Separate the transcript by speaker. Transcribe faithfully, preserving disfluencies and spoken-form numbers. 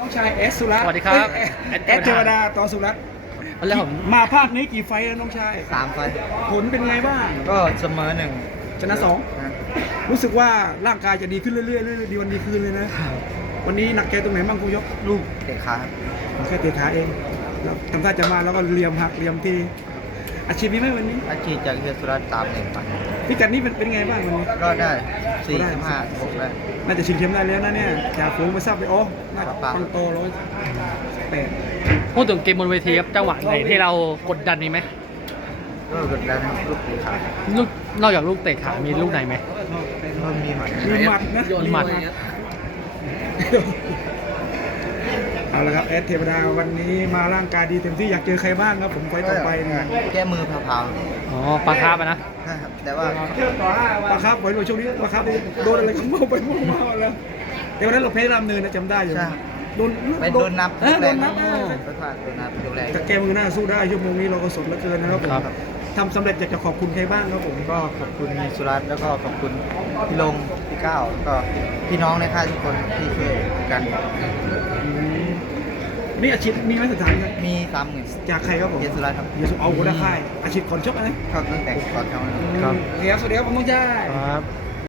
Speaker 1: น้องชายเอสสุรัตน์
Speaker 2: สวัสดีครับ
Speaker 1: เอ้ย
Speaker 2: เอ
Speaker 1: เอ
Speaker 2: ส
Speaker 1: ส
Speaker 2: เท
Speaker 1: เท
Speaker 2: ว
Speaker 1: ว
Speaker 2: ดา
Speaker 1: ดาต่อสุรัตน์
Speaker 2: วันแรกผม
Speaker 1: มาภาคนี้กี่ไฟล์แล้วน้องชาย
Speaker 3: สามไฟล์
Speaker 1: ผลเป็นไงบ้าง
Speaker 3: ก็เสมอหนึ่ง
Speaker 1: ชนะสอง
Speaker 3: นะ
Speaker 1: รู้สึกว่าร่างกายจะดีขึ้นเรื่อยๆเรื่อยๆดีวันดีคืนเลยนะ วันนี้หนักใจตรงไหนบ้างครูยก
Speaker 3: ลูกเตะขาครับ
Speaker 1: แค่เตะขาเองแล้วทำท่าจะมาแล้วก็เหลี่ยมหักเหลี่ยมทีอาชีพนี้ไหมวันนี้
Speaker 3: อาชีพจากเฮียสุรัตน์ตามหนึ่งไป
Speaker 1: พิกัดนี้เป็นเป็นไงบ้างวันนี้
Speaker 3: ก็ได้สี่สิบห้าหกได้
Speaker 1: น่าจะชิงเข็มได้แล้วนะเนี่ยจากฝูงมาทราบไปโอ้น่าจะ
Speaker 3: ปะปะ
Speaker 1: ปังโตร้อยแปด
Speaker 2: พูดถึงเกมบนเวทีครับจังหวะไหนที่เรากดดันมีไหม
Speaker 3: ก็กดดันครับลูกเตะขา
Speaker 2: ลูกนอกจากลูกเตะขามีลูกไหนไหม
Speaker 3: ก็มีหมัด
Speaker 1: มีหมัดนะ
Speaker 2: โยนหมัด
Speaker 1: เอาละครับเอสเทวดาวันนี้มาร่างกายดีเต็มที่อยากเจอใครบ้างครับผมไฟต์ต่อไปเนี่ย
Speaker 3: แก้มือเผา
Speaker 2: อ๋อปลาคาร์ฟอะนะ
Speaker 3: ๆนะครับแต่ว่า
Speaker 1: ปะครับไว้ในช่วงนี้ปะครับนี่โดนอะไรเขาเมาไปเมามาแล้วแต่วันนั้นเราแพ้รามเนินนะจำได้อยู่
Speaker 3: ใช่
Speaker 1: โดน
Speaker 3: ไปโดนนับ
Speaker 1: เออโดนนับ
Speaker 3: ไป
Speaker 1: เออ
Speaker 3: พลาดโดนนับยกแรก
Speaker 1: แต่แกมือหน้าสู้ได้ชั่วโมงนี้เราก็สดเหลือเกินนะครับผม
Speaker 2: ครับ
Speaker 1: ทำสำเร็จอยากจะขอบคุณใครบ้างครับผม
Speaker 3: ก็ขอบคุณสุรัตน์แล้วก็ขอบคุณพี่ลงพี่ก้าวแล้วก็พี่น้องในค่ายทุกคนที่ช่วยกัน
Speaker 1: อืมนี่อาชีพมีไหมสถานครับ
Speaker 3: มีสามหมื่น
Speaker 1: จากใครครับผม
Speaker 3: เฮียสุรัตน์ครับ
Speaker 1: เยสุเอาหัวหน้าค่ายอาชีพคนชกอะไร
Speaker 3: เข้าตั้งแต่ก่อนเข้ามาครับ
Speaker 1: ครับเฮียสวัสดีครับผมต้องจ้า
Speaker 2: ครับ
Speaker 1: ค